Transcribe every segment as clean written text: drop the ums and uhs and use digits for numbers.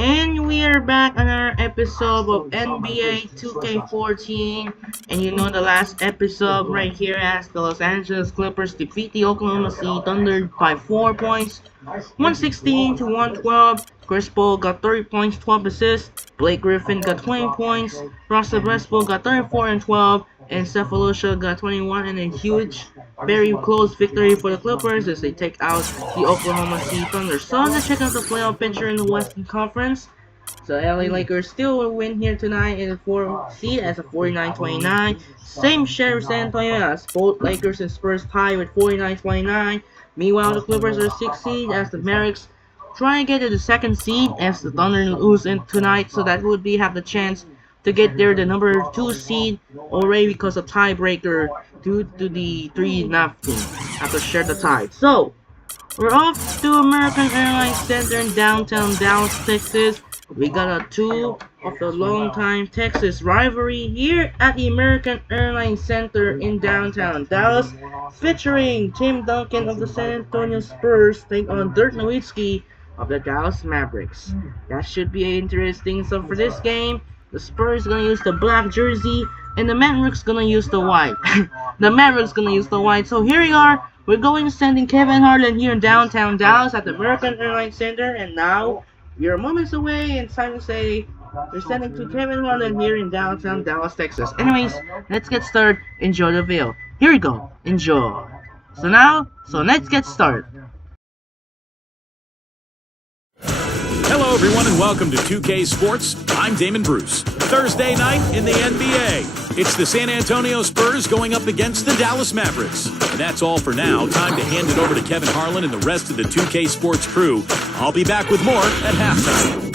And we are back on our episode of NBA 2K14. And you know the last episode right here as the Los Angeles Clippers defeat the Oklahoma City Thunder by 4 points, 116 to 112. Chris Paul got 30 points, 12 assists. Blake Griffin got 20 points. Russell Westbrook got 34 and 12. And Cephalosha got 21 and a huge, very close victory for the Clippers as they take out the Oklahoma City Thunder. So let's check out the playoff picture in the Western Conference. So LA Lakers still will win here tonight in the 4th seed as a 49-29. Same share of San Antonio as both Lakers and Spurs tie with 49-29. Meanwhile, the Clippers are 6th seed as the Mavericks try and get to the 2nd seed as the Thunder lose in tonight, so that would be have the chance to get there the number 2 seed already because of tiebreaker due to the 3-0 have to share the tie. So we're off to American Airlines Center in downtown Dallas, Texas. We got a 2 of the long-time Texas rivalry here at the American Airlines Center in downtown Dallas, featuring Tim Duncan of the San Antonio Spurs take on Dirk Nowitzki of the Dallas Mavericks. That should be interesting. So for this game, the Spurs gonna use the black jersey, and the Mavericks gonna use the white. The Mavericks gonna use the white. So here we are. We're going to sending Kevin Harlan here in downtown Dallas at the American Airlines Center, and now we are moments away, and it's time to say we're sending to Kevin Harlan here in downtown Dallas, Texas. Anyways, let's get started. Enjoy the video. Here we go. Enjoy. So let's get started. Hello, everyone, and welcome to 2K Sports. I'm Damon Bruce. Thursday night in the NBA. It's the San Antonio Spurs going up against the Dallas Mavericks. And that's all for now. Time to hand it over to Kevin Harlan and the rest of the 2K Sports crew. I'll be back with more at halftime.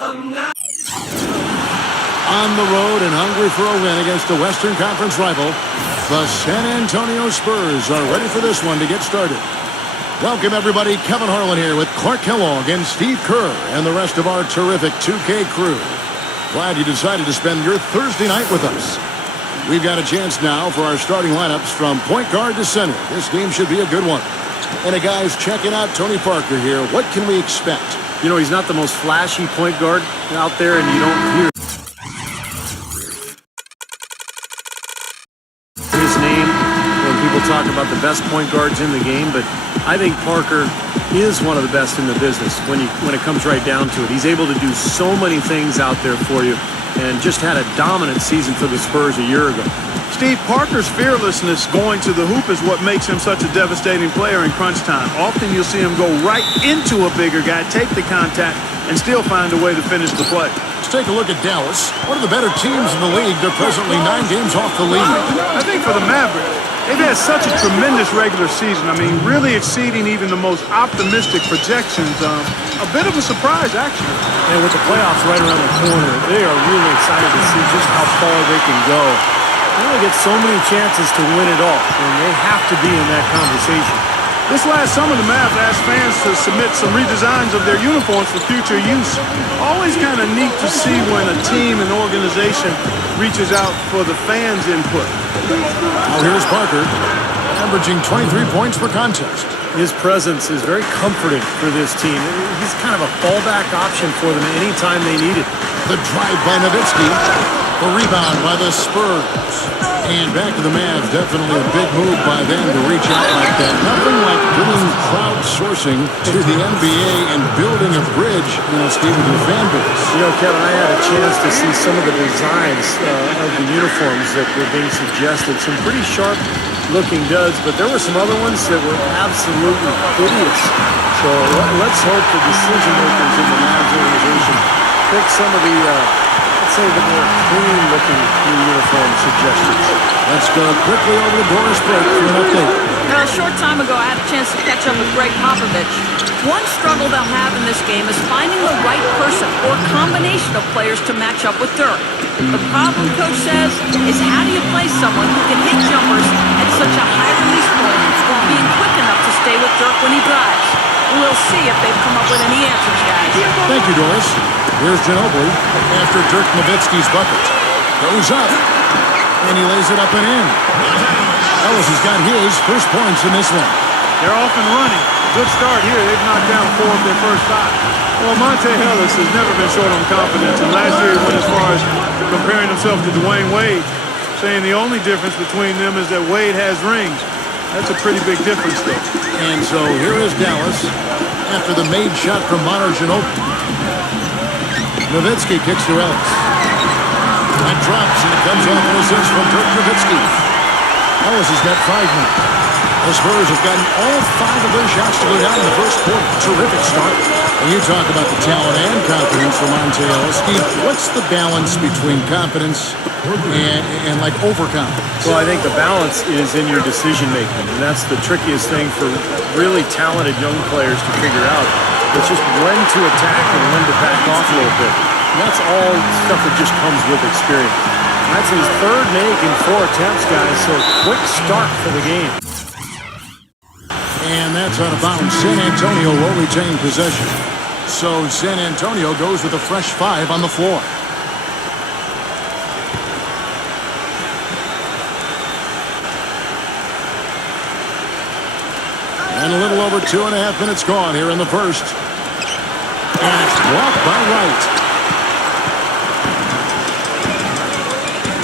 On the road and hungry for a win against the Western Conference rival, the San Antonio Spurs are ready for this one to get started. Welcome, everybody. Kevin Harlan here with Clark Kellogg and Steve Kerr and the rest of our terrific 2K crew. Glad you decided to spend your Thursday night with us. We've got a chance now for our starting lineups from point guard to center. This game should be a good one. And guys, checking out Tony Parker here. What can we expect? You know, he's not the most flashy point guard out there, and you don't hear his name when people talk about the best point guards in the game, but I think Parker is one of the best in the business when it comes right down to it. He's able to do so many things out there for you and just had a dominant season for the Spurs a year ago. Steve, Parker's fearlessness going to the hoop is what makes him such a devastating player in crunch time. Often you'll see him go right into a bigger guy, take the contact, and still find a way to finish the play. Let's take a look at Dallas. One of the better teams in the league. They're presently 9 games off the lead. I think for the Mavericks, they've had such a tremendous regular season. I mean, really exceeding even the most optimistic projections. A bit of a surprise, actually. And with the playoffs right around the corner, they are really excited to see just how far they can go. They only get so many chances to win it all, and they have to be in that conversation. This last summer, the Mavs asked fans to submit some redesigns of their uniforms for future use. Always kind of neat to see when a team and organization reaches out for the fans' input. Now here's Parker, averaging 23 points per contest. His presence is very comforting for this team. He's kind of a fallback option for them anytime they need it. The drive by Nowitzki. The rebound by the Spurs. And back to the Mavs. Definitely a big move by them to reach out like that. Nothing like doing crowdsourcing to the NBA and building a bridge, Steve, with your fan base. You know, Kevin, I had a chance to see some of the designs of the uniforms that were being suggested. Some pretty sharp-looking duds, but there were some other ones that were absolutely hideous. So let's hope the decision-makers in the Mavs organization pick some of the let's say the more clean-looking new uniform suggestions. Let's go quickly over to Doris Burke for an update. Now, a short time ago, I had a chance to catch up with Greg Popovich. One struggle they'll have in this game is finding the right person or combination of players to match up with Dirk. The problem, Coach says, is how do you play someone who can hit jumpers at such a high release point while being quick enough to stay with Dirk when he drives? We'll see if they've come up with any answers, guys. Thank you, Doris. Here's Ginobili after Dirk Nowitzki's bucket. Goes up, and he lays it up and in. Ellis has got his first points in this one. They're off and running. Good start here. They've knocked down 4 of their first 5. Well, Monte Ellis has never been short on confidence, and last year he went as far as comparing himself to Dwayne Wade, saying the only difference between them is that Wade has rings. That's a pretty big difference, though. And so here is Dallas after the made shot from Monarch and open. Nowitzki kicks to Ellis. That drops, and it comes off an assist from Dirk Nowitzki. Ellis has got 5 minutes. The Spurs have gotten all 5 of their shots to go down in the first quarter. Terrific start. When you talk about the talent and confidence for Monte Ellis, Steve, what's the balance between confidence and like overconfidence? Well, I think the balance is in your decision making, and that's the trickiest thing for really talented young players to figure out. It's just when to attack and when to back off a little bit. And that's all stuff that just comes with experience. That's his 3rd make in 4 attempts, guys, so quick start for the game. And that's out of bounds. San Antonio will retain possession. So San Antonio goes with a fresh 5 on the floor. And a little over 2.5 minutes gone here in the first. And it's blocked by Wright.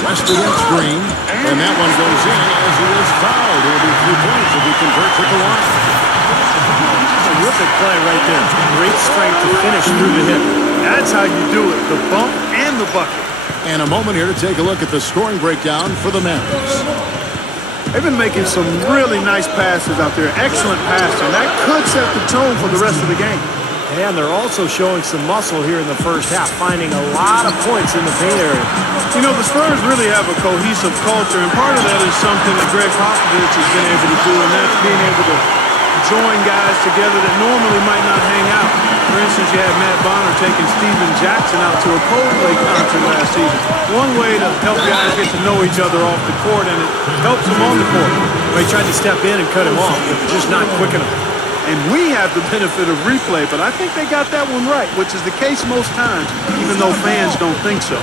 West against Green. And that one goes in as he is fouled. It'll be 3 points if he converts at the line. Terrific play right there. Great strength to finish through the hit. That's how you do it, the bump and the bucket. And a moment here to take a look at the scoring breakdown for the Mavericks. They've been making some really nice passes out there. Excellent passing. That could set the tone for the rest of the game. And they're also showing some muscle here in the first half, finding a lot of points in the paint area. You know, the Spurs really have a cohesive culture, and part of that is something that Greg Popovich has been able to do, and that's being able to join guys together that normally might not hang out. For instance, you had Matt Bonner taking Steven Jackson out to a Coldplay concert last season. One way to help guys get to know each other off the court, and it helps them on the court. They tried to step in and cut him off, but just not quick enough. And we have the benefit of replay, but I think they got that one right, which is the case most times, even though fans don't think so.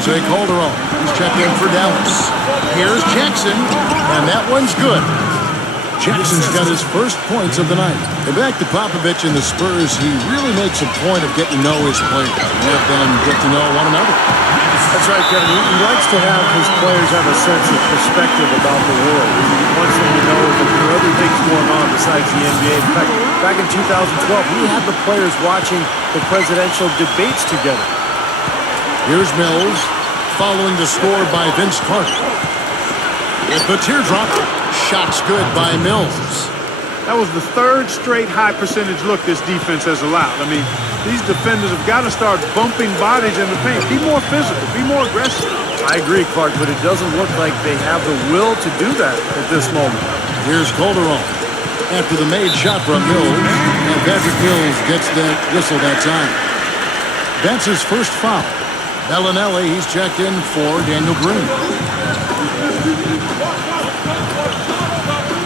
Jose Calderon, he's checked in for Dallas. Here's Jackson, and that one's good. Jackson's got his first points of the night. And back to Popovich and the Spurs, he really makes a point of getting to know his players and have them get to know one another. That's right, Kevin. He likes to have his players have a sense of perspective about the world. He wants them to know that there are other things going on besides the NBA. In fact, back in 2012, he had the players watching the presidential debates together. Here's Mills, following the score by Vince Carter. With the teardrop, shots good by Mills. That was the 3rd straight high percentage look this defense has allowed. I mean, these defenders have got to start bumping bodies in the paint. Be more physical. Be more aggressive. I agree, Clark, but it doesn't look like they have the will to do that at this moment. Here's Calderon after the made shot from Mills, and Patrick Mills gets that whistle that time. That's his first foul. Bellinelli, he's checked in for Daniel Green.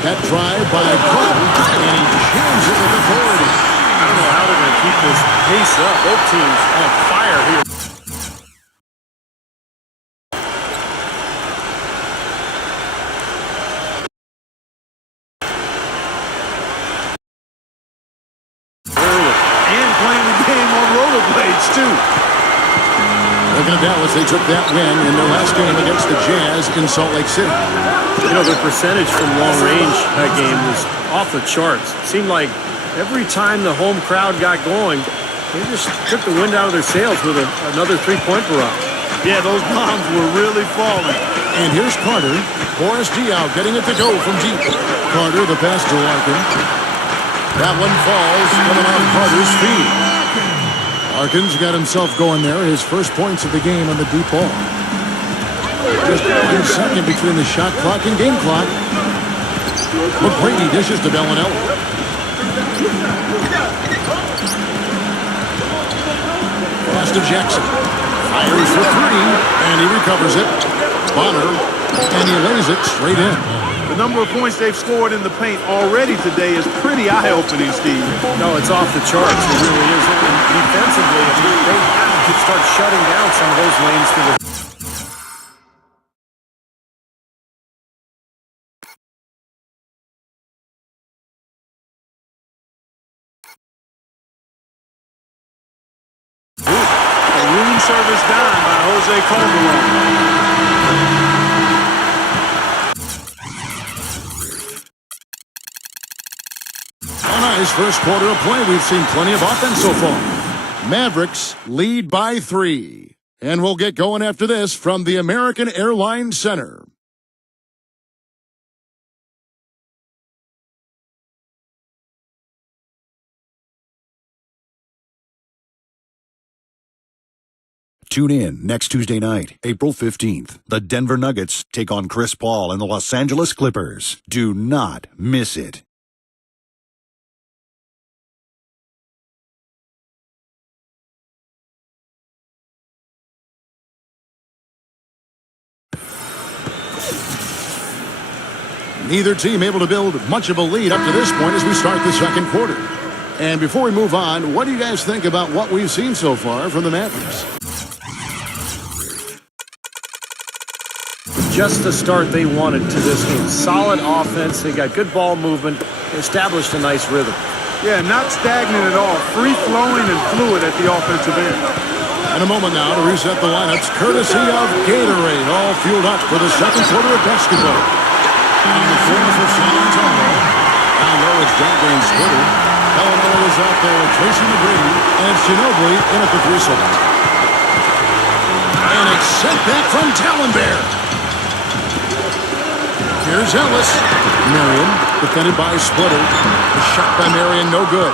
That drive by Carter, and he jams it with authority. I don't know how they're going to keep this pace up. Both teams on fire here. And playing the game on rollerblades, too. Looking at Dallas, they took that win in their last game against the Jazz in Salt Lake City. You know, their percentage from long range that game was off the charts. It seemed like every time the home crowd got going, they just took the wind out of their sails with another three-point barrage. Yeah, those bombs were really falling. And here's Carter. Boris Diaw getting it to go from deep. Carter, the pass to Larkin. That one falls, coming off Carter's feet. Larkin's got himself going there. His first points of the game on the deep ball. Just 1 second between the shot clock and game clock. McGrady dishes to Bellinelli. Cross to Jackson. Fires for 3, and he recovers it. Bonner, and he lays it straight in. The number of points they've scored in the paint already today is pretty eye-opening, Steve. No, it's off the charts. It really is. And defensively, they have to start shutting down some of those lanes to the service dime by Jose Calderon. A nice first quarter of play. We've seen plenty of offense so far. Mavericks lead by 3. And we'll get going after this from the American Airlines Center. Tune in next Tuesday night, April 15th. The Denver Nuggets take on Chris Paul and the Los Angeles Clippers. Do not miss it. Neither team able to build much of a lead up to this point as we start the second quarter. And before we move on, what do you guys think about what we've seen so far from the Mavericks? Just the start they wanted to this game. Solid offense. They got good ball movement. Established a nice rhythm. Yeah, not stagnant at all. Free-flowing and fluid at the offensive end. In a moment now to reset the lineups, courtesy of Gatorade, all fueled up for the second quarter of basketball. On the corner for San Antonio, down low it's John Green Splitter. Bellinelli is out there with Tracy McGrady, and it's Ginobili in at the 3 slot. And it's sent back from Talonbear. Here's Ellis. Marion, defended by Splitter. The shot by Marion, no good.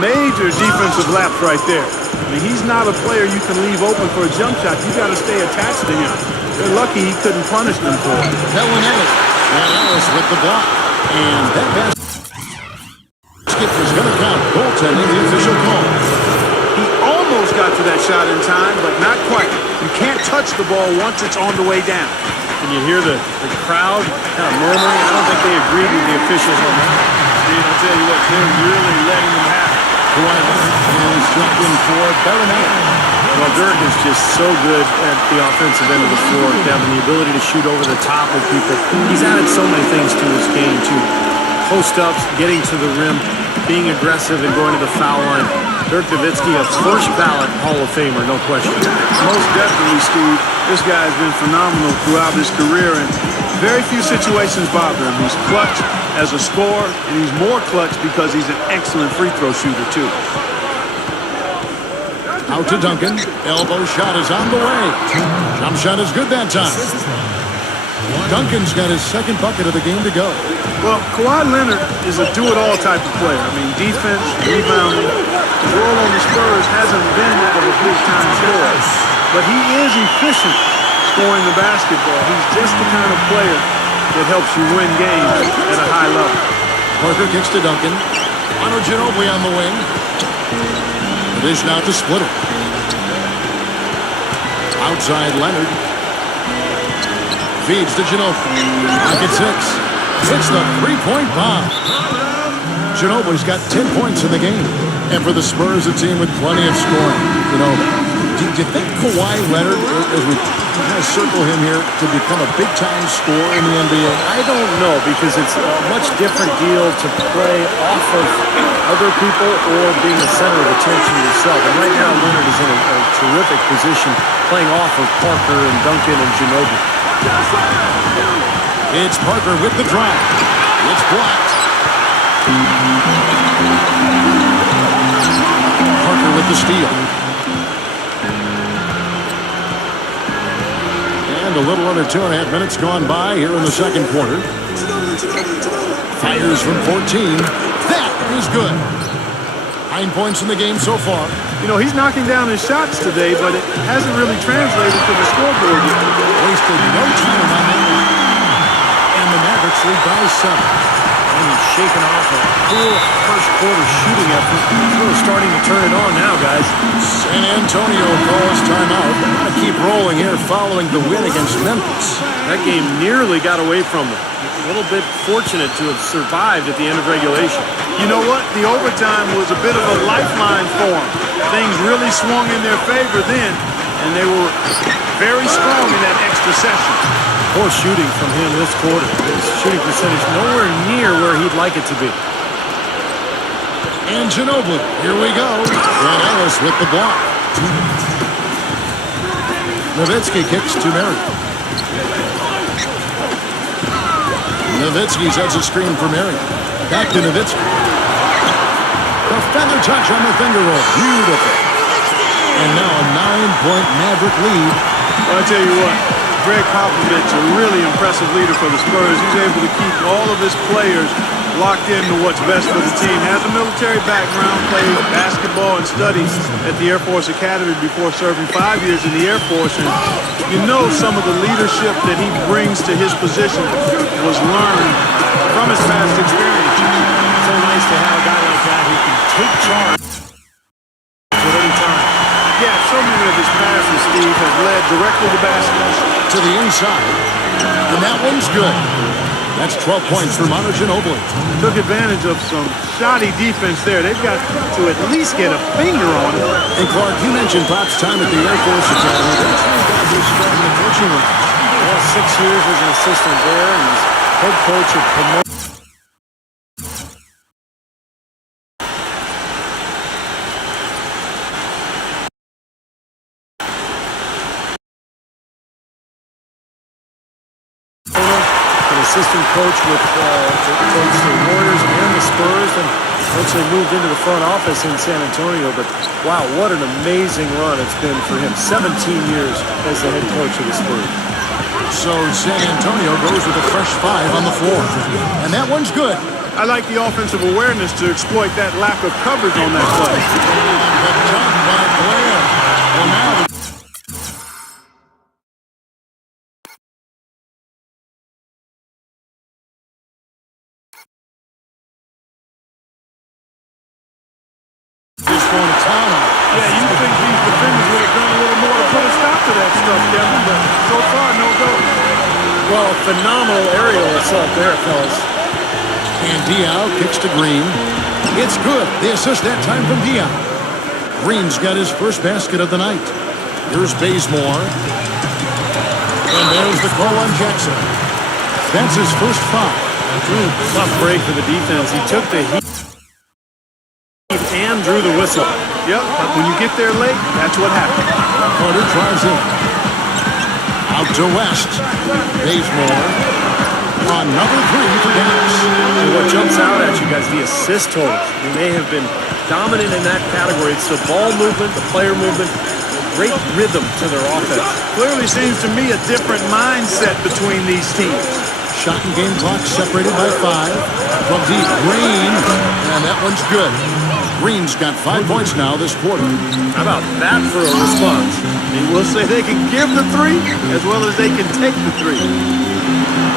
Major defensive lapse right there. I mean, he's not a player you can leave open for a jump shot. You got to stay attached to him. They're lucky he couldn't punish them for it. Bellinelli. And Ellis with the block. And that basket is going to count. Goaltending, the official call. He almost got to that shot in time, but not quite. You can't touch the ball once it's on the way down. And you hear the crowd kind of murmuring. I don't think they agreed with the officials on that. Steve, I'll tell you what, they're really letting them have it. Kawhi is struck in for Bellinelli. Well, Dirk is just so good at the offensive end of the floor, Kevin. The ability to shoot over the top of people. He's added so many things to his game, too. Post-ups, getting to the rim, being aggressive, and going to the foul line. Dirk Nowitzki, a first-ballot Hall of Famer, no question. Most definitely, Steve. This guy has been phenomenal throughout his career, and very few situations bother him. He's clutch as a scorer, and he's more clutch because he's an excellent free throw shooter, too. Out to Duncan. Elbow shot is on the way. Jump shot is good that time. Duncan's got his second bucket of the game to go. Well, Kawhi Leonard is a do-it-all type of player. I mean, defense, rebounding. His role on the Spurs hasn't been that of a big-time scorer, but he is efficient scoring the basketball. He's just the kind of player that helps you win games at a high level. Parker kicks to Duncan. Ginobili on the wing. Dish now to Splitter. Outside Leonard. Feeds to Ginobili. Back at 6. Hits the three-point bomb. Ginobili's got 10 points in the game. And for the Spurs, a team with plenty of scoring. You know, do you think Kawhi Leonard, as we kind of circle him here, to become a big-time scorer in the NBA? I don't know, because it's a much different deal to play off of other people or being the center of attention yourself. And right now, Leonard is in a terrific position playing off of Parker and Duncan and Ginobili. It's Parker with the drive. It's blocked. Parker with the steal. And a little under 2.5 minutes gone by here in the second quarter. Fires from 14. That is good. 9 points in the game so far. You know, he's knocking down his shots today, but it hasn't really translated to the scoreboard yet. Wasted no time on that one. And the Mavericks lead by 7. And he's shaking off a cool first quarter shooting effort. He's really starting to turn it on now, guys. San Antonio calls timeout. They're going to keep rolling here following the win against Memphis. That game nearly got away from them. A little bit fortunate to have survived at the end of regulation. You know what? The overtime was a bit of a lifeline for them. Things really swung in their favor then, and they were very strong in that extra session. Poor shooting from him this quarter. His shooting percentage nowhere near where he'd like it to be. And Ginobili, here we go. And Ellis with the block. Nowitzki kicks to Mary. Nowitzki sets a screen for Mary. Back to Nowitzki. The feather touch on the finger roll. Beautiful. And now a 9-point Maverick lead. Well, I tell you what, Greg Popovich, a really impressive leader for the Spurs. He's able to keep all of his players locked into what's best for the team. Has a military background, played basketball and studied at the Air Force Academy before serving 5 years in the Air Force. And you know some of the leadership that he brings to his position was learned from his past experience. So nice to have a guy like that who can take charge at any time. Yeah, so many of his passes, Steve, have led directly to baskets. To the inside. And that one's good. That's 12 points for Manu Ginobili. Took advantage of some shoddy defense there. They've got to at least get a finger on it. And Clark, you mentioned Pop's time at the Air Force Academy. That's where he got his start in the coaching work. Well, 6 years as an assistant there, and he's head coach at Pomona. Assistant coach with the Warriors and the Spurs, and eventually moved into the front office in San Antonio. But wow, what an amazing run it's been for him. 17 years as the head coach of the Spurs. So San Antonio goes with a fresh 5 on the floor. And that one's good. I like the offensive awareness to exploit that lack of coverage on that play. The dunk by Blair. Well, now going to town on. Yeah, you think these defenders would have done a little more to put a stop to that stuff, Kevin, but so far, no go. Well, phenomenal aerial assault there, fellas. And Diaw kicks to Green. It's good. The assist that time from Diaw. Green's got his first basket of the night. Here's Bazemore. And there's the call on Jackson. That's his first foul. Tough break for the defense. He took the heat and drew the whistle. Yep, but when you get there late, that's what happens. Carter drives in. Out to West. Bazemore. Another 3 for Dallas. And what jumps out at you guys, the assist totals. They have been dominant in that category. It's the ball movement, the player movement, great rhythm to their offense. Clearly seems to me a different mindset between these teams. Shot and game clock separated by 5. From deep, Green. And that one's good. Green's got 5 points now this quarter. How about that for a response? And we'll say they can give the 3 as well as they can take the 3.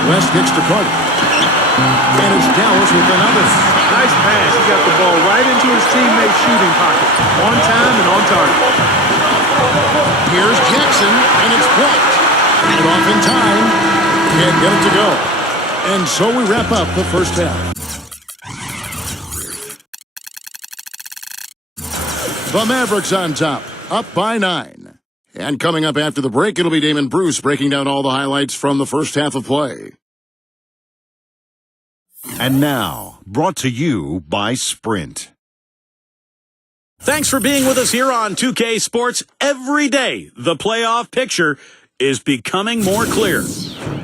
West kicks to Carter. And it's Dallas with another. Nice pass. He got the ball right into his teammate's shooting pocket. On time and on target. Here's Jackson, and it's blocked. Get it off in time. Can't get it to go. And so we wrap up the first half. The Mavericks on top, up by 9. And coming up after the break, it'll be Damon Bruce breaking down all the highlights from the first half of play. And now, brought to you by Sprint. Thanks for being with us here on 2K Sports. Every day, the playoff picture is becoming more clear.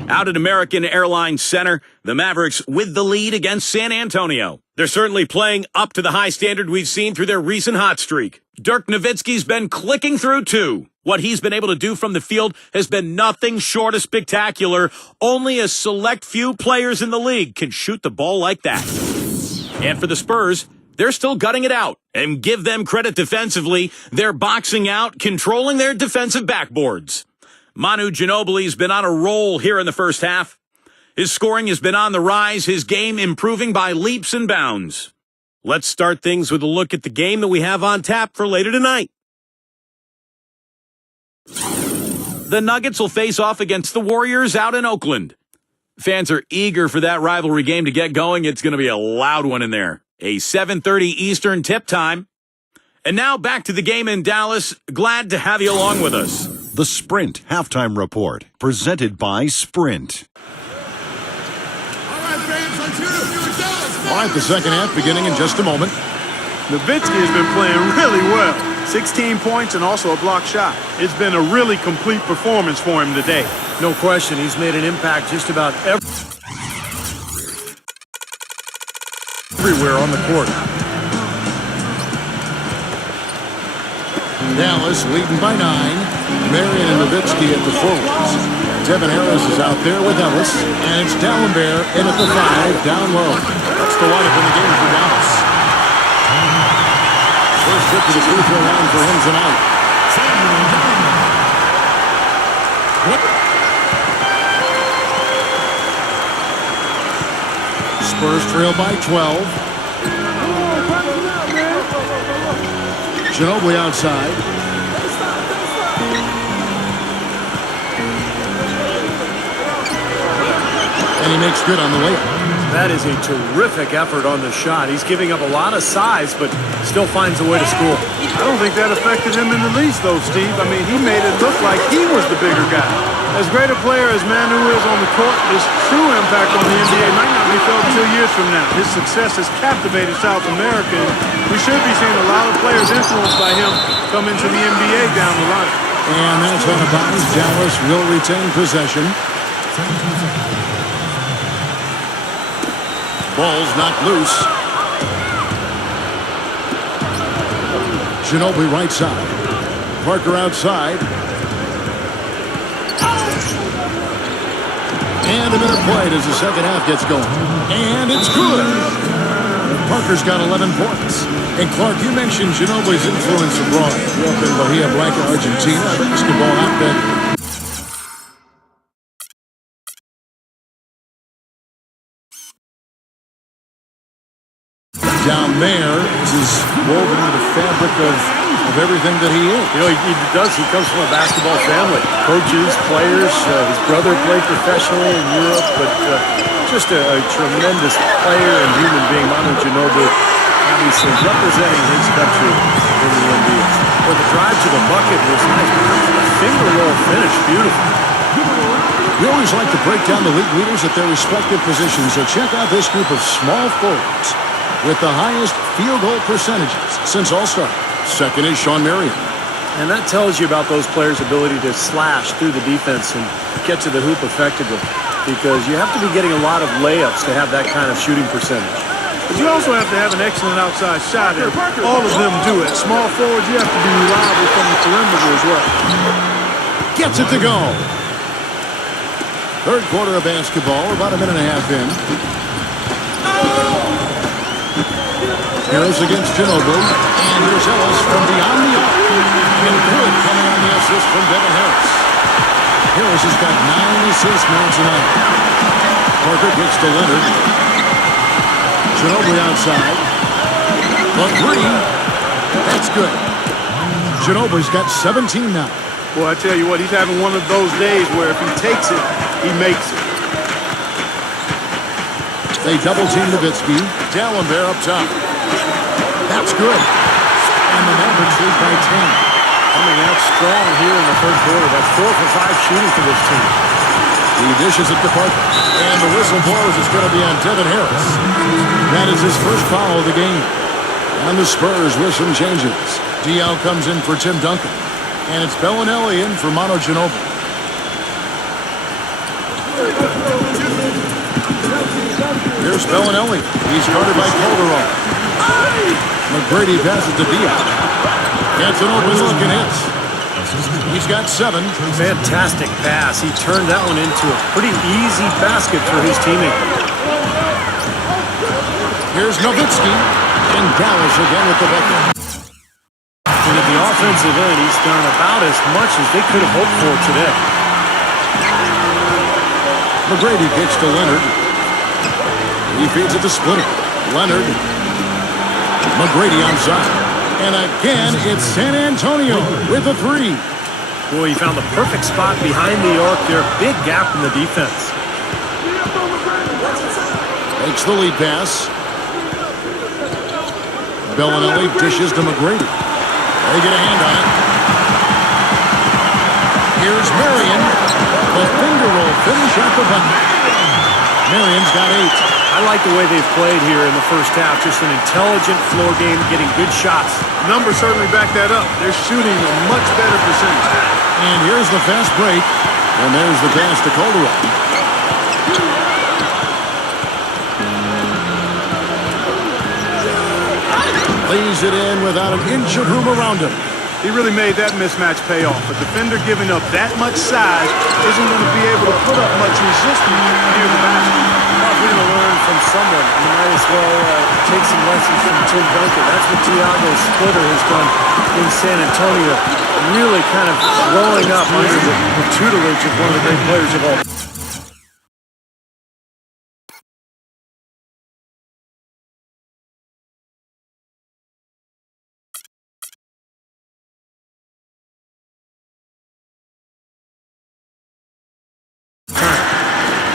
Out at American Airlines Center, the Mavericks with the lead against San Antonio. They're certainly playing up to the high standard we've seen through their recent hot streak. Dirk Nowitzki's been clicking through too. What he's been able to do from the field has been nothing short of spectacular. Only a select few players in the league can shoot the ball like that. And for the Spurs, they're still gutting it out. And give them credit defensively, they're boxing out, controlling their defensive backboards. Manu Ginobili's been on a roll here in the first half. His scoring has been on the rise, his game improving by leaps and bounds. Let's start things with a look at the game that we have on tap for later tonight. The Nuggets will face off against the Warriors out in Oakland. Fans are eager for that rivalry game to get going. It's going to be a loud one in there. A 7:30 Eastern tip time. And now back to the game in Dallas. Glad to have you along with us. The Sprint Halftime Report, presented by Sprint. All right, the second half beginning in just a moment. Nowitzki has been playing really well. 16 points and also a block shot. It's been a really complete performance for him today. No question, he's made an impact just about everywhere on the court. Dallas leading by 9. Marion and Nowitzki at the forwards. Devin Harris is out there with Ellis. And it's Dallenberg in at the 5, down low. That's the lineup in the game for Dallas. First trip to the free throw line for him tonight. Spurs trail by 12. Ginobili outside. And he makes good on the layup. That is a terrific effort on the shot. He's giving up a lot of size, but still finds a way to score. I don't think that affected him in the least, though, Steve. I mean, he made it look like he was the bigger guy. As great a player as Manu is on the court, his true impact on the NBA might not be felt until years from now. His success has captivated South America, and we should be seeing a lot of players influenced by him come into the NBA down the line. And that's on a bounce. Dallas will retain possession. Ball's knocked loose. Ginobili right side. Parker outside. And a minute played as the second half gets going. And it's good. Parker's got 11 points. And Clark, you mentioned Ginobili's influence abroad. Grew up in Bahia Blanca, Argentina. Basketball hotbed. Down there, this is woven into the fabric of everything that he is. You know, he does. He comes from a basketball family. Coaches, players. His brother played professionally in Europe, but just a tremendous player and human being. Manu Ginobili, obviously representing his country in the NBA. But the drive to the bucket was nice. A finger roll finish, beautiful. We always like to break down the league leaders at their respective positions, so check out this group of small forwards with the highest field goal percentages since All-Star. Second is Sean Marion. And that tells you about those players' ability to slash through the defense and get to the hoop effectively, because you have to be getting a lot of layups to have that kind of shooting percentage. But you also have to have an excellent outside shot, and all of them do it. Small forwards, you have to be reliable from the perimeter as well. Gets it to go. Third quarter of basketball, about a minute and a half in. Harris against Ginobili, and here's Ellis from beyond the arc. And good coming on the assist from Devin Harris. Harris has got 9 assists now tonight. Parker gets to Leonard. Ginobili outside. The 3. That's good. Ginobili's got 17 now. Boy, I tell you what, he's having one of those days where if he takes it, he makes it. They double-team Nowitzki. Dallenberg up top. That's good. And the Mavericks lead by 10. Coming out strong here in the third quarter. That's 4 for 5 shooting for this team. He dishes it to Parker. And the whistle blows. It's going to be on Devin Harris. That is his first foul of the game. And the Spurs with some changes. Diaw comes in for Tim Duncan. And it's Bellinelli in for Manu Ginobili. Here's Bellinelli. He's guarded by Calderon. McGrady passes to Diaw. Gets an open look and hits. He's got 7. Fantastic pass. He turned that one into a pretty easy basket for his teammate. Here's Nowitzki. And Dallas again with the bucket. And at the offensive end, he's done about as much as they could have hoped for today. McGrady gets to Leonard. He feeds it to Splitter. Leonard. McGrady onside. And again, it's San Antonio with a 3. Boy, he found the perfect spot behind the arc there. Big gap in the defense. Takes the lead pass. Bellinelli dishes to McGrady. They get a hand on it. Here's Marion. The finger roll finish at the bucket. Marion's got 8. I like the way they've played here in the first half. Just an intelligent floor game, getting good shots. Numbers certainly back that up. They're shooting a much better percentage. And here's the fast break. And there's the pass to Calderon. Lays it in without an inch of room around him. He really made that mismatch pay off. A defender giving up that much size isn't going to be able to put up much resistance near the basket. Well, if we're going to learn from someone, you might as well take some lessons from Tim Duncan. That's what Thiago Splitter has done in San Antonio. Really kind of growing up under the tutelage of one of the great players of all time.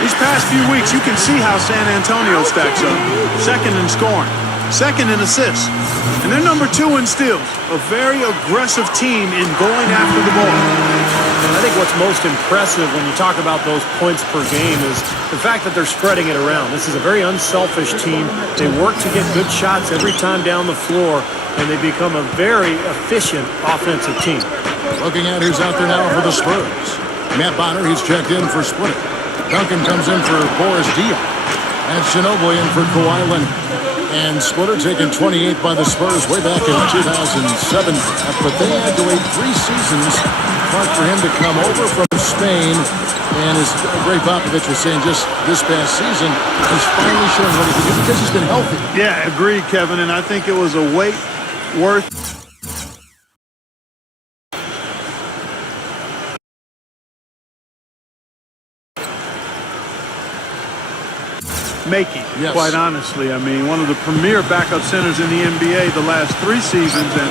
These past few weeks, you can see how San Antonio stacks up. Second in scoring, second in assists, and they're number 2 in steals. A very aggressive team in going after the ball. And I think what's most impressive when you talk about those points per game is the fact that they're spreading it around. This is a very unselfish team. They work to get good shots every time down the floor, and they become a very efficient offensive team. Looking at who's out there now for the Spurs. Matt Bonner, he's checked in for Splitter. Duncan comes in for Boris Diaw. And Ginobili in for Kawhi Leonard. And Splitter taken 28th by the Spurs way back in 2007. But they had to wait 3 seasons for him to come over from Spain. And as Greg Popovich was saying just this past season, he's finally showing what he can do because he's been healthy. Yeah, agreed, Kevin, and I think it was a wait worth making, yes. Quite honestly. I mean, one of the premier backup centers in the NBA the last 3 seasons, and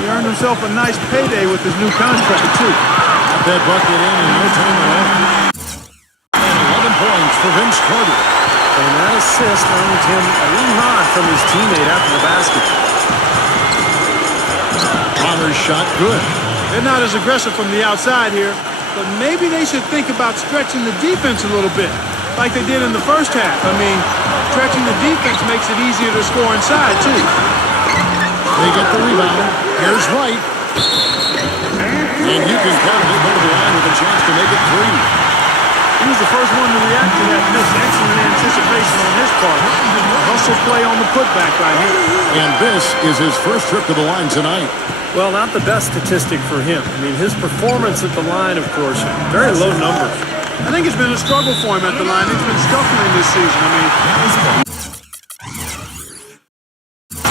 he earned himself a nice payday with his new contract, too. Got that bucket in no time at all. And 11 points for Vince Carter. And that assist earned him a little nod from his teammate after the basket. Bonner's shot good. They're not as aggressive from the outside here, but maybe they should think about stretching the defense a little bit, like they did in the first half. I mean, stretching the defense makes it easier to score inside, too. They get the rebound. Here's Wright. And you can count him over the line with a chance to make it 3. He was the first one to react to that miss. Excellent anticipation on his part. Hustle play on the putback by him. And this is his first trip to the line tonight. Well, not the best statistic for him. I mean, his performance at the line, of course, very low numbers. I think it's been a struggle for him at the line. He's been scuffling this season. I mean,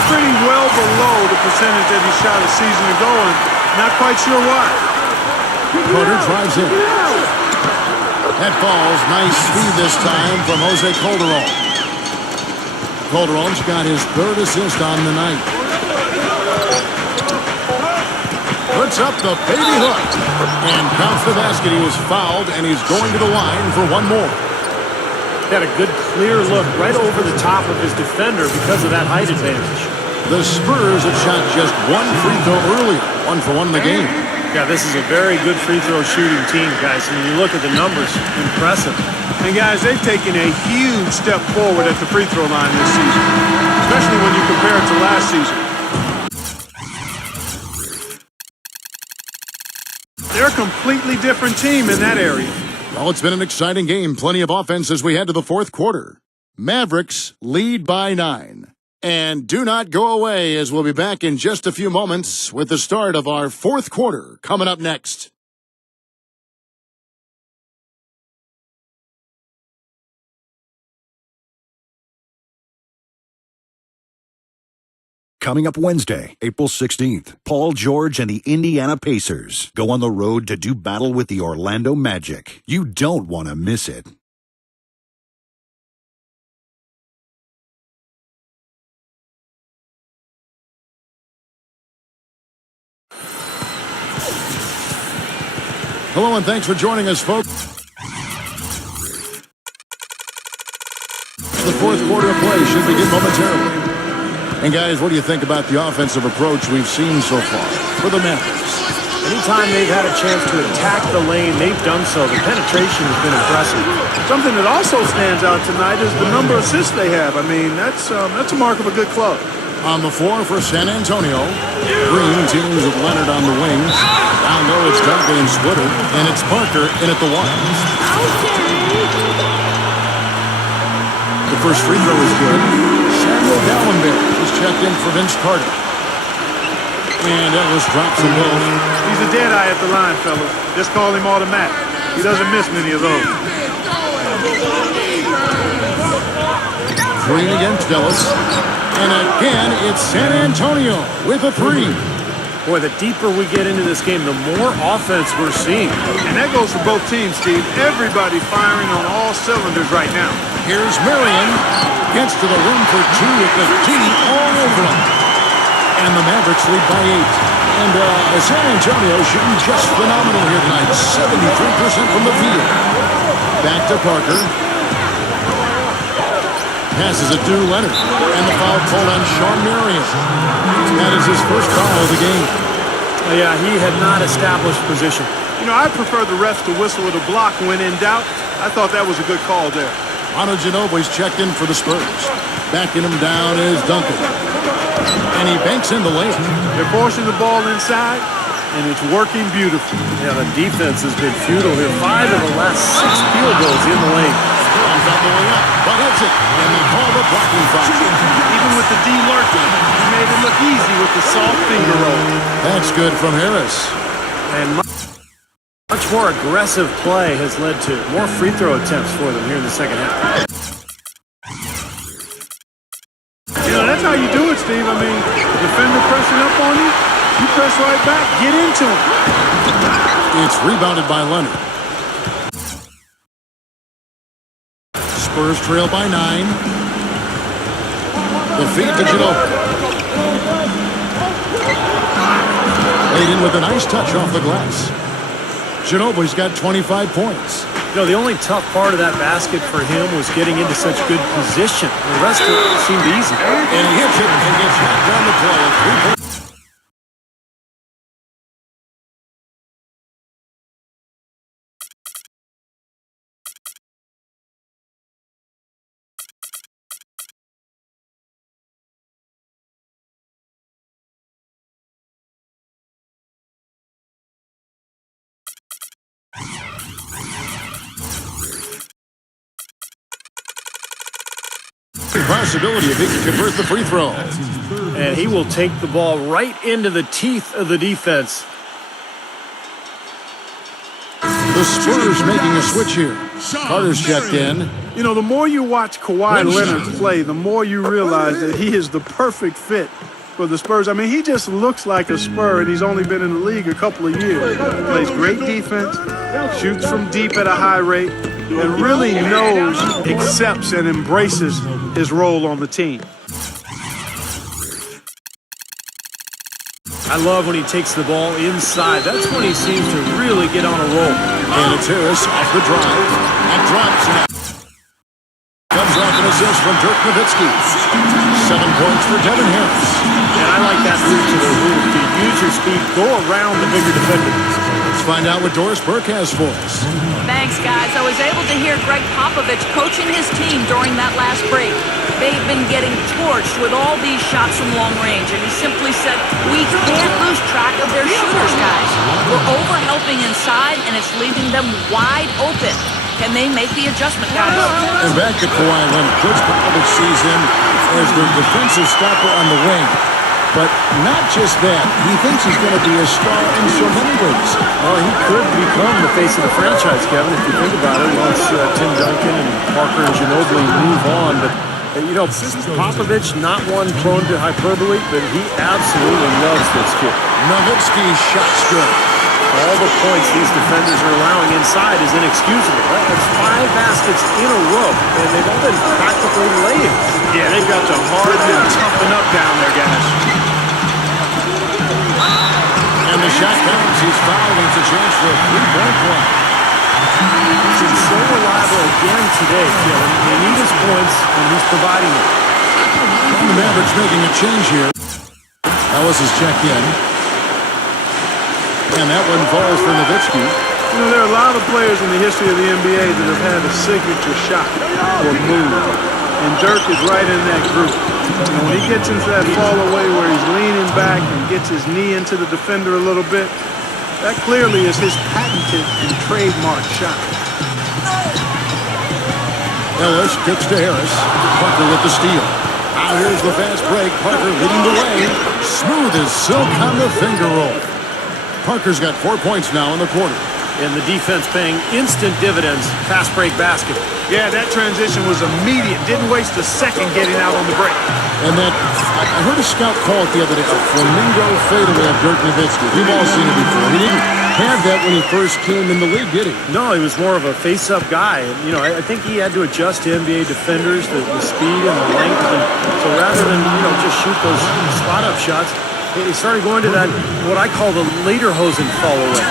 pretty well below the percentage that he shot a season ago, and not quite sure why. Carter drives in. That falls. Nice speed this time from Jose Calderon. Calderon's got his 3rd assist on the night. Puts up the baby hook. And counts the basket. He was fouled, and he's going to the line for one more. Got a good, clear look right over the top of his defender because of that height advantage. The Spurs have shot just 1 free throw earlier. 1 for 1 in the game. Yeah, this is a very good free throw shooting team, guys. And you look at the numbers, impressive. And guys, they've taken a huge step forward at the free throw line this season, especially when you compare it to last season. They're a completely different team in that area. Well, it's been an exciting game. Plenty of offense as we head to the 4th quarter. Mavericks lead by 9. And do not go away, as we'll be back in just a few moments with the start of our 4th quarter coming up next. Coming up Wednesday, April 16th, Paul George and the Indiana Pacers go on the road to do battle with the Orlando Magic. You don't want to miss it. Hello, and thanks for joining us, folks. The 4th quarter of play should begin momentarily. And guys, what do you think about the offensive approach we've seen so far for the Mavericks? Anytime they've had a chance to attack the lane, they've done so. The penetration has been impressive. Something that also stands out tonight is the number of assists they have. I mean, that's a mark of a good club. On the floor for San Antonio, Green teams with Leonard on the wings. Down low, it's Duncan and Splitter, and it's Parker in at the one. The first free throw is good. Samuel Dallenberg is checked in for Vince Carter. And Ellis drops them both. He's a dead eye at the line, fellas. Just call him automatic. He doesn't miss many of those. Green against Ellis. And again, it's San Antonio with a three. Boy, the deeper we get into this game, the more offense we're seeing. And that goes for both teams, Steve. Everybody firing on all cylinders right now. Here's Marion. Gets to the rim for two with the D all over him. And the Mavericks lead by 8. And San Antonio shooting just phenomenal here tonight. 73% from the field. Back to Parker. Passes it to Leonard. And the foul called on Sean Marion. That is his first foul of the game. Yeah, he had not established position. You know, I prefer the refs to whistle with a block when in doubt. I thought that was a good call there. Manu Ginobili's checked in for the Spurs. Backing him down is Duncan. And he banks in the lane. They're forcing the ball inside, and it's working beautifully. Yeah, the defense has been futile here. 5 of the last 6 field goals in the lane. Comes on the way up, but hits it. And they call the blocking foul. Even with the D lurking, he made it look easy with the soft finger roll. That's good from Harris. And much more aggressive play has led to more free throw attempts for them here in the second half. You know, that's how you do it, Steve. I mean, defender pressing up on you, you press right back, get into it. It's rebounded by Leonard. Spurs trail by 9. The feed to Ginobili. Laid in with a nice touch off the glass. Ginobili's got 25 points. You know, the only tough part of that basket for him was getting into such good position. The rest of it seemed easy. And he hits it and gets knocked down the play. A 3-point. Possibility if he can convert the free throw. And he will take the ball right into the teeth of the defense. The Spurs making a switch here. Carter's checked in. You know, the more you watch Kawhi Leonard play, the more you realize that he is the perfect fit for the Spurs. I mean, he just looks like a Spur, and he's only been in the league a couple of years. Plays great defense, shoots from deep at a high rate, and really knows, accepts, and embraces his role on the team. I love when he takes the ball inside. That's when he seems to really get on a roll. And it's Harris off the drive. And drops it. Comes off an assist from Dirk Nowitzki. 7 points for Devin Harris. And I like that move to the roof. You use your speed, go around the bigger defender. Let's find out what Doris Burke has for us. Thanks, guys. I was able to hear Greg Popovich coaching his team during that last break. They've been getting torched with all these shots from long range, and he simply said, we can't lose track of their shooters, guys. We're overhelping inside, and it's leaving them wide open. Can they make the adjustment, guys? And back to Kawhi Leonard. Coach Popovich sees him as the defensive stopper on the wing. But not just that. He thinks he's going to be a star in so many ways. Well, he could become the face of the franchise, Kevin, if you think about it, once Tim Duncan and Parker and Ginobili move on. But, you know, Popovich, not one prone to hyperbole, but he absolutely loves this kid. Nowitzki's shot's good. All the points these defenders are allowing inside is inexcusable. That's 5 baskets in a row, and they've all been practically laying. Yeah, they've got to harden and toughen up down there, guys. And the shot comes. He's fouled. It's a chance for a 3-point play. He's been so reliable again today. They need his points, and he's providing them. And the Mavericks making a change here. Ellis is checked in. And that one falls for Nowitzki. You know, there are a lot of players in the history of the NBA that have had a signature shot or move. And Dirk is right in that group. You know, when he gets into that fall away where he's leaning back and gets his knee into the defender a little bit, that clearly is his patented and trademark shot. Ellis kicks to Harris. Parker with the steal. Now here's the fast break. Parker leading the way. Smooth as silk on the finger roll. Parker's got 4 points now in the quarter. And the defense paying instant dividends. Fast break basket. Yeah, that transition was immediate. Didn't waste a second getting out on the break. And that, I heard a scout call it the other day, a flamingo fadeaway of Dirk Nowitzki. We've all seen it before. He didn't have that when he first came in the league, did he? No, he was more of a face-up guy. You know, I think he had to adjust to NBA defenders, the speed and the length. And so rather than, just shoot those spot-up shots, he started going to that, what I call the Lederhosen follow-away.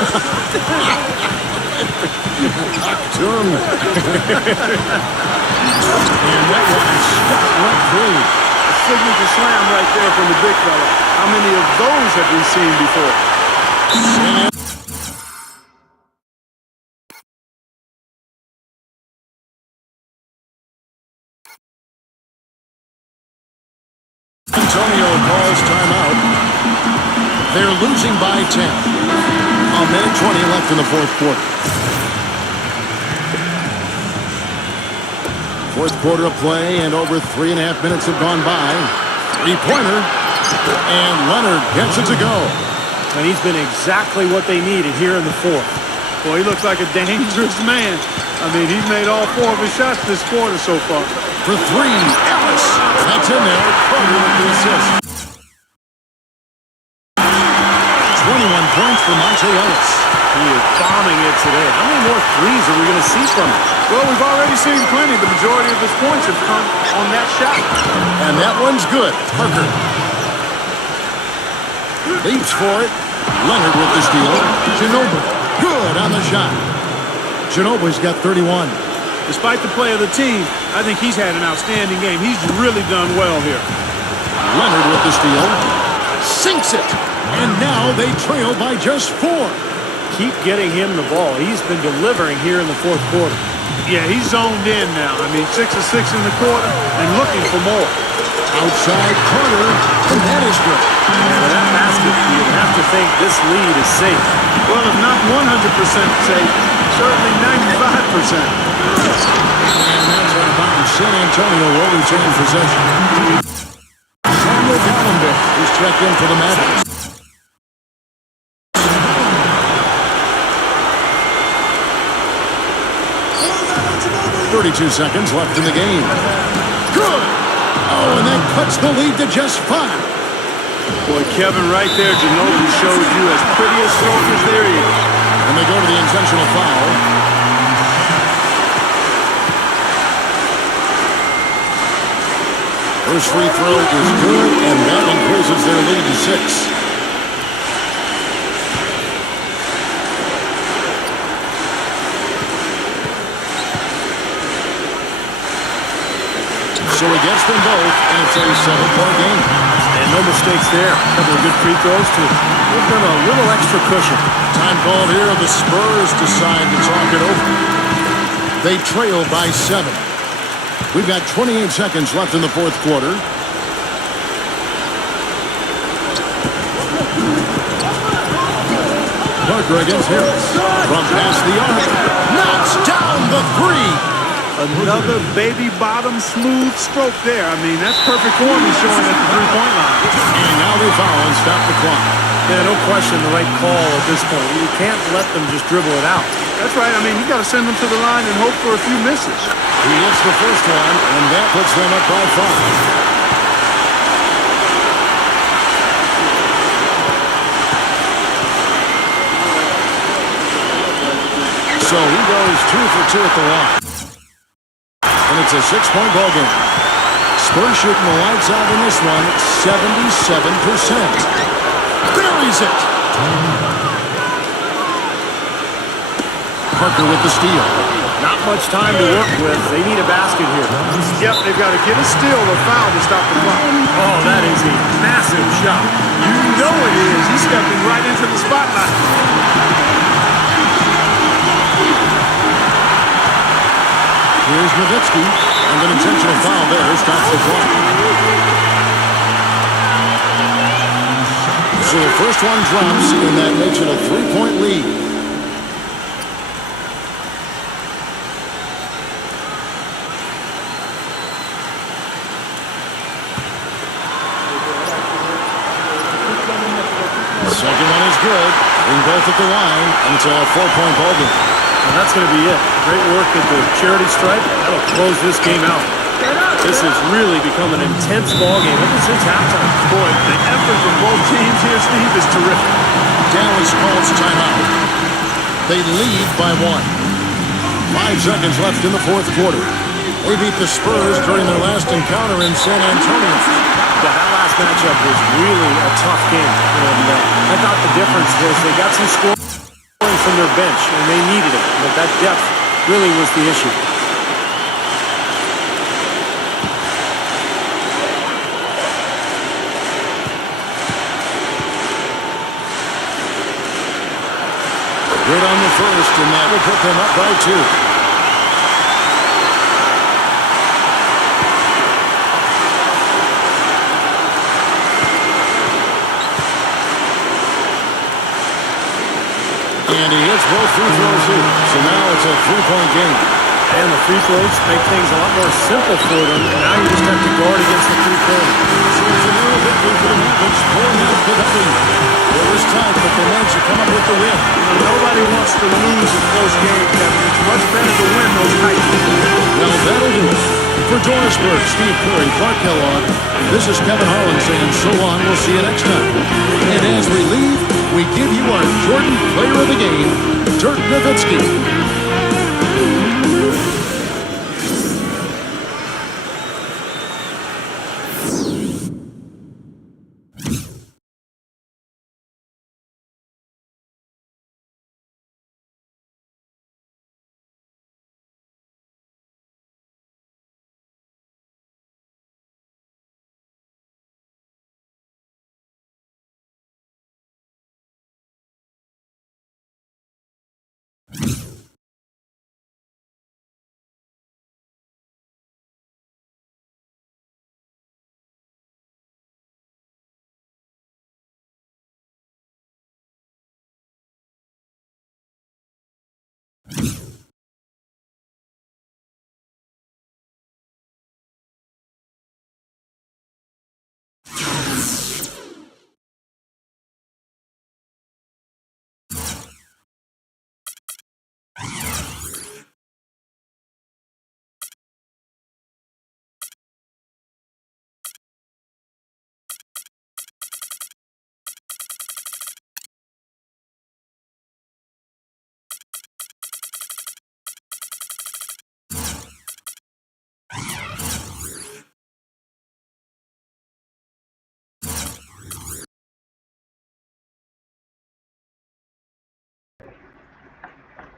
And that one is right free. A signature slam right there from the big fella. How many of those have we seen before? Antonio calls timeout. They're losing by 10. A minute 20 left in the fourth quarter. Fourth quarter of play, and over 3.5 minutes have gone by. Three-pointer, and Leonard gets it to go. And he's been exactly what they needed here in the fourth. Boy, he looks like a dangerous man. I mean, he's made all 4 of his shots this quarter so far. For 3, Ellis. That's in there. Carter with the assist. 21 points for Monte Ellis. He is bombing it today. How many more threes are we going to see from him? Well, we've already seen plenty. The majority of his points have come on that shot. And that one's good. Parker leaps for it. Leonard with the steal. Ginobili. Good on the shot. Ginobili's got 31. Despite the play of the team, I think he's had an outstanding game. He's really done well here. Leonard with the steal. Sinks it. And now they trail by just 4. Keep getting him the ball. He's been delivering here in the fourth quarter. Yeah, he's zoned in now. I mean, 6 of 6 in the quarter and looking for more. Outside Carter, and that is good. And for that basket, you'd have to think this lead is safe. Well, if not 100% safe, certainly 95%. And that's out of bounds. San Antonio will retain possession. Samuel Gallenberg is checked in for the Mavericks. 32 seconds left in the game. Good! Oh, and that cuts the lead to just 5. Boy, Kevin, right there, Ginobili shows you as pretty a stroke as there is. And they go to the intentional foul. First free throw is good, and that increases their lead to 6. So he gets them both, and it's a 7-point game. And no mistakes there. A couple of good free throws to give them a little extra cushion. Time called here. The Spurs decide to talk it over. They trail by 7. We've got 28 seconds left in the fourth quarter. Parker against Harris. From past the arc. Knocks down the 3. Another baby bottom smooth stroke there. I mean, that's perfect form he's showing at the 3-point line. And now they foul and stop the clock. Yeah, no question the right call at this point. You can't let them just dribble it out. That's right. I mean, you got to send them to the line and hope for a few misses. He hits the first one, and that puts them up by 5. So he goes 2 for 2 at the line. And it's a 6-point ball game. Spurs shooting the lights out in this one, 77%. Buries it. Parker with the steal. Not much time to work with. They need a basket here. Yep, they've got to get a steal or foul to stop the clock. Oh, that is a massive shot. You know it is. He's stepping right into the spotlight. Here's Nowitzki, and an intentional foul there stops the clock. So the first one drops, and that makes it a 3-point lead. The second one is good. Bring both at the line until a 4-point ball game. And that's going to be it. Great work at the charity stripe. That'll close this game out. This has really become an intense ball game ever since halftime. Boy, the effort from both teams here, Steve, is terrific. Dallas calls timeout. They lead by 1. 5 seconds left in the fourth quarter. They beat the Spurs during their last encounter in San Antonio. Yeah, that last matchup was really a tough game. And I thought the difference was they got some scoring from their bench, and they needed it. But that depth really was the issue. Good on the first, and that will put them up by 2. And he hits both free throws here. So now it's a 3-point game. And the free throws make things a lot more simple for them. And now you just have to guard against the three-pointers. So it's a little victory for the Mavericks, pulling out the W. It was tight, but they managed to come up with the win. Nobody wants to lose a close game, Kevin. It's much better to win those tight games. Well, that'll do it. For Dorisburg, Steve Curry, Clark Kellogg, this is Kevin Harlan saying so long. We'll see you next time. And as we leave, we give you our Jordan Player of the Game, Dirk Nowitzki.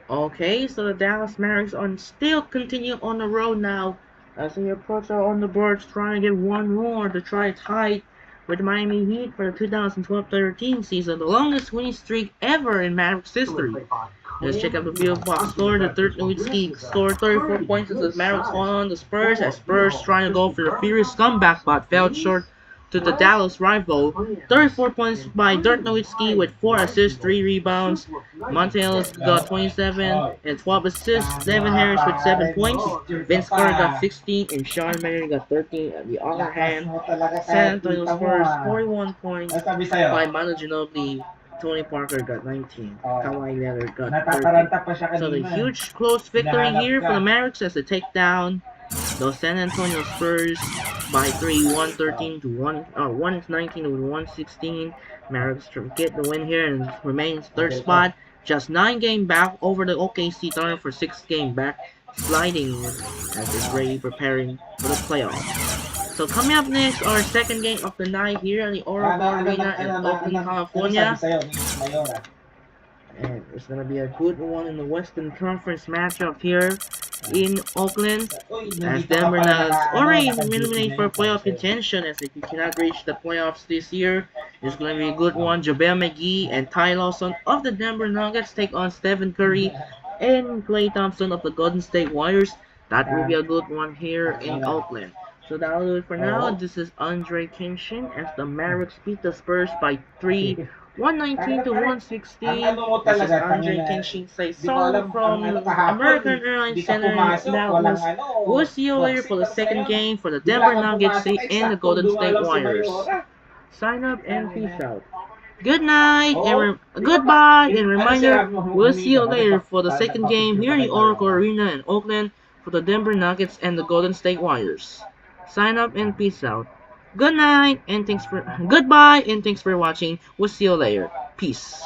Okay, so the Dallas Mavericks are still continue on the road now. As the approach are on the boards, trying to get one more to try to tie with the Miami Heat for the 2012-13 season, the longest winning streak ever in Mavericks history. Let's check out the field box score. The Dirk Nowitzki scored 34 points as the Mavericks hold on the Spurs, as Spurs trying to go for the furious comeback but fell short to the Dallas rival. 34 points by Dirk Nowitzki with 4 assists, 3 rebounds. Monte Ellis got 27 and 12 assists. Devin Harris with 7 points. Vince Carter got 16 and Sean Marion got 13. On the other hand, San Antonio Spurs 41 points by Manu Ginobili. Tony Parker got 19. Kawhi Leonard got 13. So the huge close victory here for the Mavericks as they take down the San Antonio Spurs by 3, 119 to 116. Mavericks get the win here and remains third spot, just 9 games back over the OKC Thunder for 6 games back, sliding as they're ready preparing for the playoffs. So coming up next, our second game of the night here at the Oracle Arena in Oakland, California. And it's going to be a good one in the Western Conference matchup here in Oakland, as Denver has already eliminated for playoff contention as they cannot reach the playoffs this year. It's going to be a good one. JaVale McGee and Ty Lawson of the Denver Nuggets take on Stephen Curry and Klay Thompson of the Golden State Warriors. That will be a good one here in Oakland. So that'll do it for now. This is Andre Kinshin as the Mavericks beat the Spurs by 3, 119 to 116. This is Andre Kinshin say song from American Airlines Center in Dallas. We'll see you later for the second game for the Denver Nuggets and the Golden State Warriors. Sign up and peace out. Good night and goodbye, and reminder, we'll see you later for the second game here in the Oracle Arena in Oakland for the Denver Nuggets and the Golden State Warriors. Sign up and peace out. Goodbye and thanks for watching. We'll see you later. Peace.